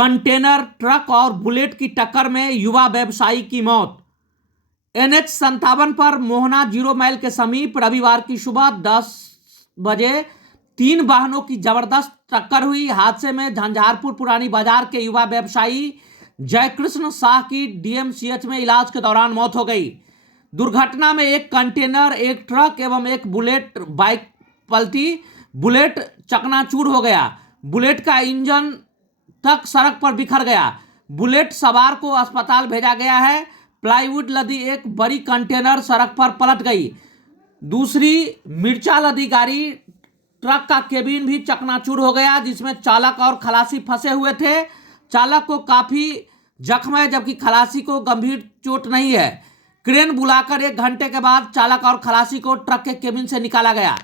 Container truck और bullet की टक्कर में युवा व्यवसायी की मौत। NH-57 पर मोहना 0 माइल के समीप रविवार की सुबह 10 बजे 3 वाहनों की जबरदस्त टक्कर हुई। हादसे में झंझारपुर पुरानी बाजार के युवा व्यवसायी जयकृष्ण शाह की DMCH में इलाज के दौरान मौत हो गई। दुर्घटना में एक कंटेनर, एक ट्रक एवं एक बुलेट बाइक पलटी। बुलेट चकनाचूर हो गया। बुलेट का इंजन तक सड़क पर बिखर गया। बुलेट सवार को अस्पताल भेजा गया है। प्लाईवुड लदी एक बड़ी कंटेनर सड़क पर पलट गई। दूसरी मिर्चा लदी गाड़ी ट्रक का केबिन भी चकनाचूर हो गया, जिसमें चालक और खलासी फंसे हुए थे। चालक को काफी जख्म है, जबकि खलासी को गंभीर चोट नहीं है। क्रेन बुलाकर 1 घंटे के बाद चालक और खलासी को ट्रक के केबिन से निकाला गया।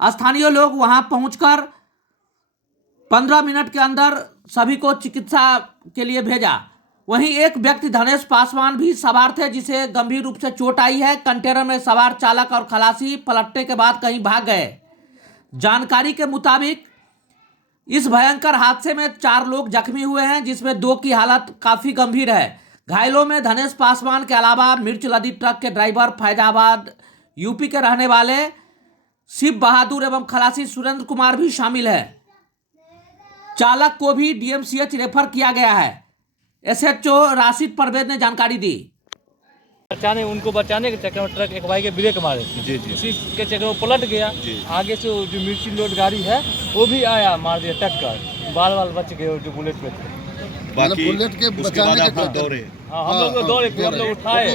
स्थानीय लोग वहां पहुंचकर 15 मिनट के अंदर सभी को चिकित्सा के लिए भेजा। वहीं एक व्यक्ति धनेश पासवान भी सवार थे, जिसे गंभीर रूप से चोट आई है। कंटेनर में सवार चालक और खलासी पलटने के बाद कहीं भाग गए। जानकारी के मुताबिक इस भयंकर हादसे में 4 लोग जख्मी हुए हैं, जिसमें 2 की हालत काफी गंभीर है। घायलों में धनेश पासवान के अलावा मिर्च लदी ट्रक के ड्राइवर फैजाबाद यूपी के रहने वाले शिव बहादुर एवं खलासी सुरेंद्र कुमार भी शामिल है। चालक को भी DMCH रेफर किया गया है। SHO राशिद परवेज ने जानकारी दी। उनको बचाने के चक्कर में ट्रक एक भाई के ब्रेक मारे थे। इसी के चक्कर में पलट गया। आगे से जो मिर्ची लोड गाड़ी है वो भी आया, मार दिया टक्कर। बाल बच गए जो बुलेट पे थे। बाकी बुलेट के बचाने के दौरे हम लोग दौड़े, हम लोग उठाए।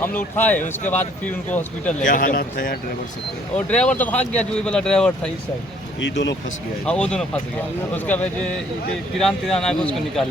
हम लोग उठाए, उसके बाद फिर उनको हॉस्पिटल ले गए। क्या हालत था यार ड्राइवर से? और ड्राइवर तो भाग गया, जो वाला ड्राइवर था इस साइड। ये दोनों फंस गया। हाँ, वो दोनों फंस गया। उसका वजह किरान आगे उसको निकाले।